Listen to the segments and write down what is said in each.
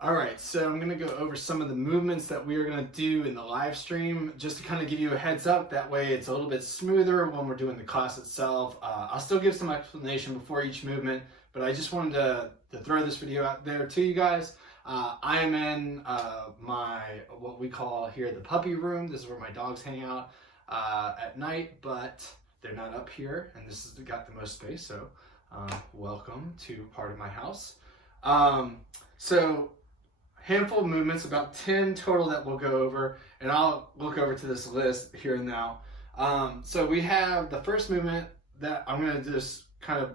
All right, so I'm going to go over some of the movements that we are going to do in the live stream just to kind of give you a heads up. That way it's a little bit smoother when we're doing the class itself. I'll still give some explanation before each movement, but I just wanted to throw this video out there to you guys. I am in what we call here the puppy room. This is where my dogs hang out at night, but they're not up here, and this has got the most space, so welcome to part of my house. So handful of movements, about 10 total that we'll go over, and I'll look over to this list here and now. So we have the first movement that I'm going to just kind of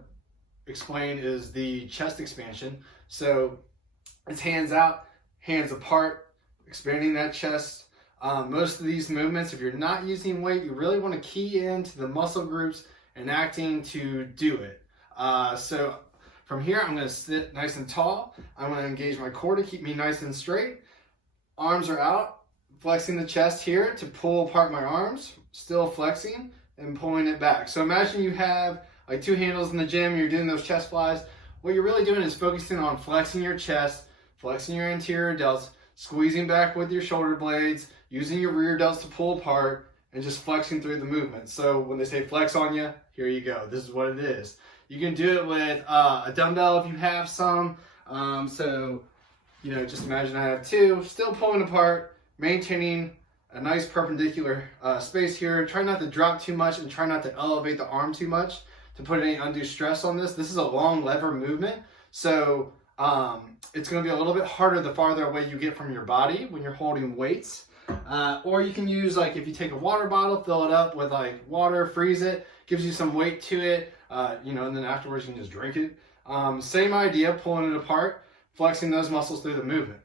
explain is the chest expansion. So it's hands out, hands apart, expanding that chest. Most of these movements, if you're not using weight, you really want to key into the muscle groups and acting to do it. So from here, I'm going to sit nice and tall. I'm going to engage my core to keep me nice and straight. Arms are out, flexing the chest here to pull apart my arms, still flexing and pulling it back. So imagine you have like two handles in the gym, you're doing those chest flies. What you're really doing is focusing on flexing your chest, flexing your anterior delts, squeezing back with your shoulder blades, using your rear delts to pull apart, and just flexing through the movement. So when they say flex on you, here you go. This is what it is. You can do it with a dumbbell if you have some. So, just imagine I have two, still pulling apart, maintaining a nice perpendicular space here. Try not to drop too much and try not to elevate the arm too much to put any undue stress on this. This is a long lever movement, so it's going to be a little bit harder the farther away you get from your body when you're holding weights. Or you can use, like, if you take a water bottle, fill it up with like water, freeze it, gives you some weight to it, and then afterwards you can just drink it. Same idea, pulling it apart, flexing those muscles through the movement.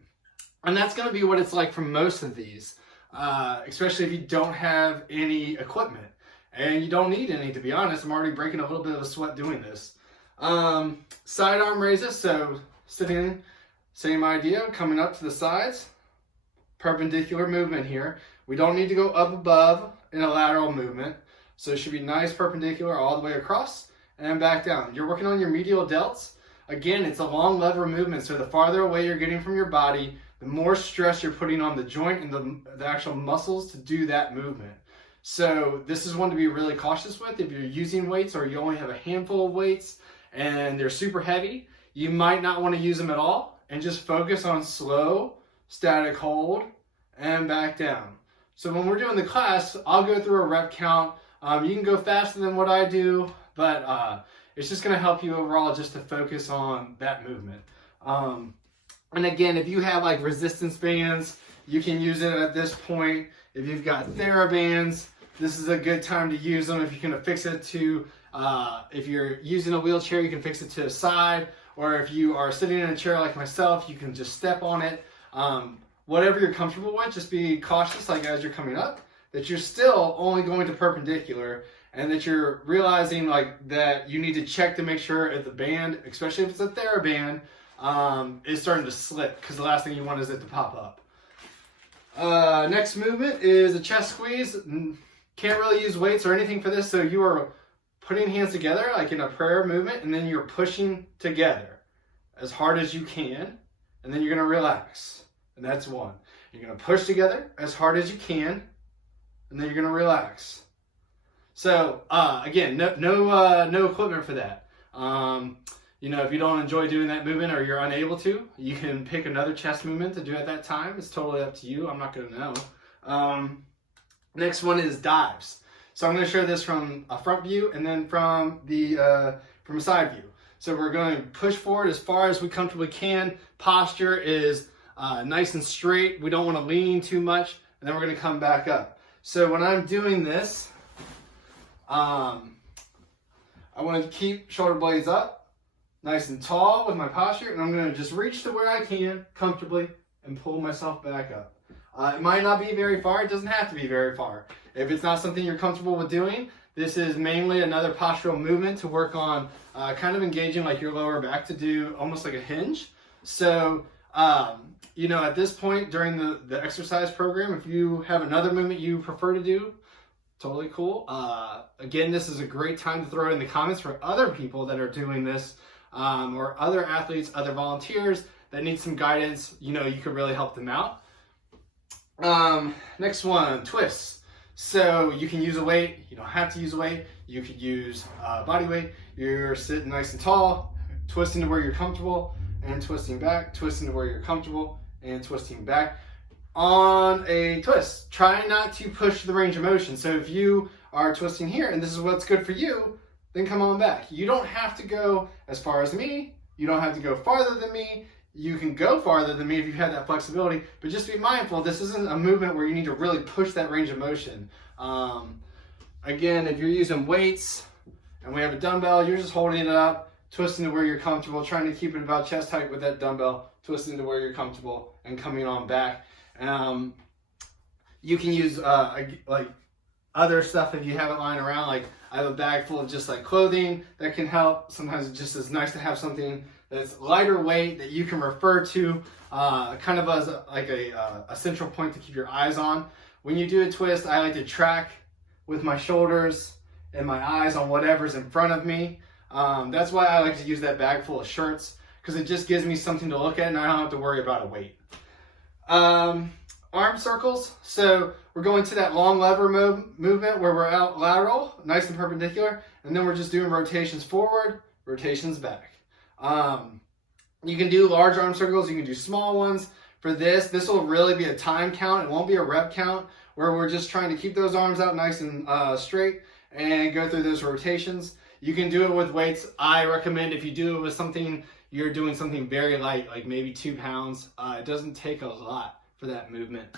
And that's going to be what it's like for most of these, especially if you don't have any equipment. And you don't need any, to be honest. I'm already breaking a little bit of a sweat doing this. Side arm raises, so sitting, same idea, coming up to the sides. Perpendicular movement here. We don't need to go up above in a lateral movement. So it should be nice perpendicular all the way across and back down. You're working on your medial delts. Again, it's a long lever movement. So the farther away you're getting from your body, the more stress you're putting on the joint and the actual muscles to do that movement. So this is one to be really cautious with. If you're using weights or you only have a handful of weights and they're super heavy, you might not want to use them at all and just focus on slow, static hold, and back down. So when we're doing the class, I'll go through a rep count. You can go faster than what I do, but it's just going to help you overall just to focus on that movement. And again, if you have like resistance bands, you can use it at this point. If you've got TheraBands, this is a good time to use them. If you can affix it to, if you're using a wheelchair, you can fix it to the side. Or if you are sitting in a chair like myself, you can just step on it. Whatever you're comfortable with, just be cautious, like as you're coming up, that you're still only going to perpendicular and that you're realizing like that you need to check to make sure if the band, especially if it's a TheraBand, is starting to slip, because the last thing you want is it to pop up. Next movement is a chest squeeze. Can't really use weights or anything for this, so you are putting hands together like in a prayer movement, and then you're pushing together as hard as you can, and then you're going to relax. And that's one. You're going to push together as hard as you can, and then you're going to relax. So again, no equipment for that. If you don't enjoy doing that movement or you're unable to, you can pick another chest movement to do at that time. It's totally up to you. I'm not going to know. Next one is dives. So I'm going to show this from a front view and then from a side view. So we're going to push forward as far as we comfortably can. Posture is nice and straight. We don't want to lean too much, and then we're going to come back up. So when I'm doing this, I want to keep shoulder blades up, nice and tall with my posture, and I'm going to just reach to where I can comfortably and pull myself back up. It might not be very far. It doesn't have to be very far. If it's not something you're comfortable with doing, this is mainly another postural movement to work on kind of engaging like your lower back to do almost like a hinge. So at this point during the exercise program, if you have another movement you prefer to do, totally cool. Again, this is a great time to throw in the comments for other people that are doing this, or other athletes, other volunteers that need some guidance, you could really help them out. Next one, twists. So you can use a weight, you don't have to use a weight. You could use body weight. You're sitting nice and tall, twisting to where you're comfortable, and twisting back, twisting to where you're comfortable, and twisting back. On a twist, try not to push the range of motion. So if you are twisting here and this is what's good for you, then come on back. You don't have to go as far as me. You don't have to go farther than me. You can go farther than me if you have that flexibility, but just be mindful, this isn't a movement where you need to really push that range of motion. Again, if you're using weights and we have a dumbbell, you're just holding it up, twisting to where you're comfortable, trying to keep it about chest height with that dumbbell, twisting to where you're comfortable and coming on back. You can use like other stuff if you have it lying around. Like I have a bag full of just like clothing that can help. Sometimes it just is nice to have something that's lighter weight that you can refer to, kind of as a central point to keep your eyes on. When you do a twist, I like to track with my shoulders and my eyes on whatever's in front of me. That's why I like to use that bag full of shirts, because it just gives me something to look at and I don't have to worry about a weight. Arm circles. So we're going to that long lever movement where we're out lateral, nice and perpendicular, and then we're just doing rotations forward, rotations back. You can do large arm circles, you can do small ones. For this will really be a time count. It won't be a rep count, where we're just trying to keep those arms out nice and straight and go through those rotations. You can do it with weights. I recommend if you do it with something, you're doing something very light, like maybe 2 pounds. It doesn't take a lot for that movement.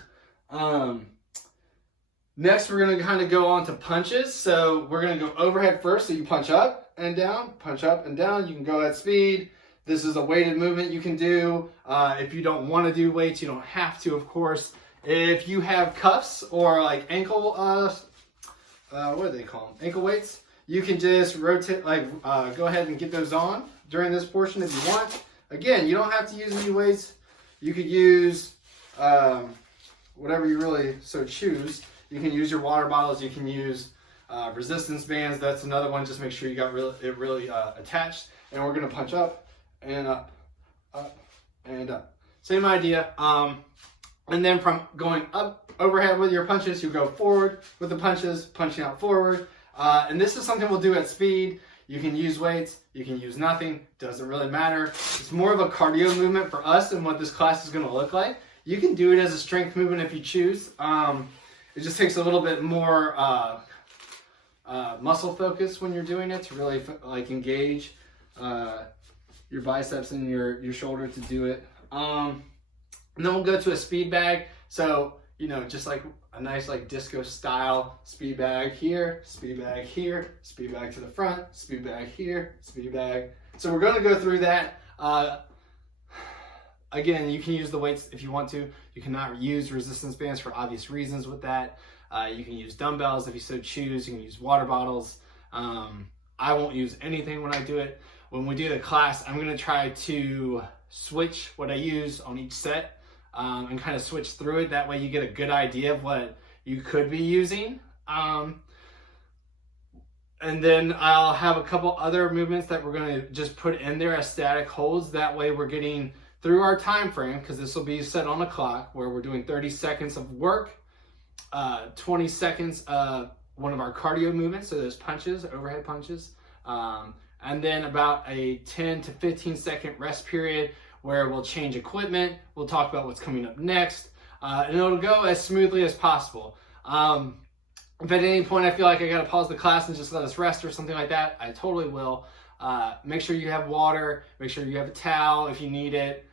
Next, we're going to kind of go on to punches. So we're going to go overhead first. So you punch up and down, punch up and down. You can go at speed. This is a weighted movement you can do. If you don't want to do weights, you don't have to, of course. If you have cuffs or like ankle, what do they call them? Ankle weights. You can just rotate, go ahead and get those on during this portion if you want. Again, you don't have to use any weights. You could use whatever you really so choose. You can use your water bottles. You can use resistance bands. That's another one. Just make sure you got it really attached. And we're going to punch up and up, and up. Same idea. And then from going up overhead with your punches, you go forward with the punches, punching out forward. And this is something we'll do at speed. You can use weights, you can use nothing, doesn't really matter. It's more of a cardio movement for us and what this class is going to look like. You can do it as a strength movement if you choose. It just takes a little bit more muscle focus when you're doing it to really engage your biceps and your shoulder to do it. And then we'll go to a speed bag. So, just like a nice disco style speed bag here, speed bag here, speed bag to the front, speed bag here, speed bag. So we're going to go through that. Again, you can use the weights if you want to. You cannot use resistance bands for obvious reasons with that. You can use dumbbells if you so choose. You can use water bottles. I won't use anything when I do it. When we do the class, I'm going to try to switch what I use on each set. And kind of switch through it. That way you get a good idea of what you could be using. And then I'll have a couple other movements that we're going to just put in there as static holds. That way we're getting through our time frame, because this will be set on a clock where we're doing 30 seconds of work, 20 seconds of one of our cardio movements, so those punches, overhead punches, and then about a 10 to 15 second rest period where we'll change equipment, we'll talk about what's coming up next, and it'll go as smoothly as possible. If at any point I feel like I gotta pause the class and just let us rest or something like that, I totally will. Make sure you have water, make sure you have a towel if you need it,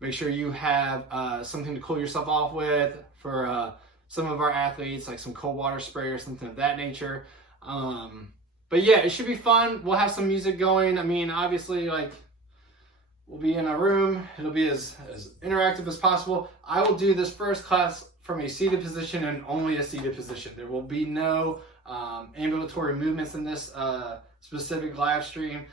make sure you have something to cool yourself off with for some of our athletes, like some cold water spray or something of that nature. But yeah, it should be fun. We'll have some music going. I mean, obviously, we'll be in a room. It'll be as interactive as possible. I will do this first class from a seated position and only a seated position. There will be no ambulatory movements in this specific live stream.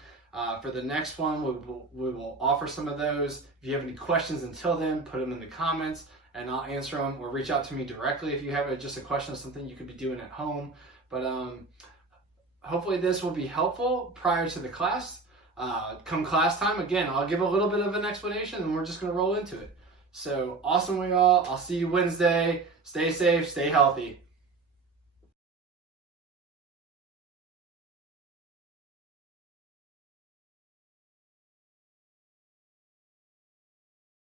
For the next one, we will offer some of those. If you have any questions until then, put them in the comments and I'll answer them, or reach out to me directly if you have just a question of something you could be doing at home. But hopefully this will be helpful prior to the class. Come class time, again, I'll give a little bit of an explanation and we're just going to roll into it. So awesome, y'all. I'll see you Wednesday. Stay safe, stay healthy.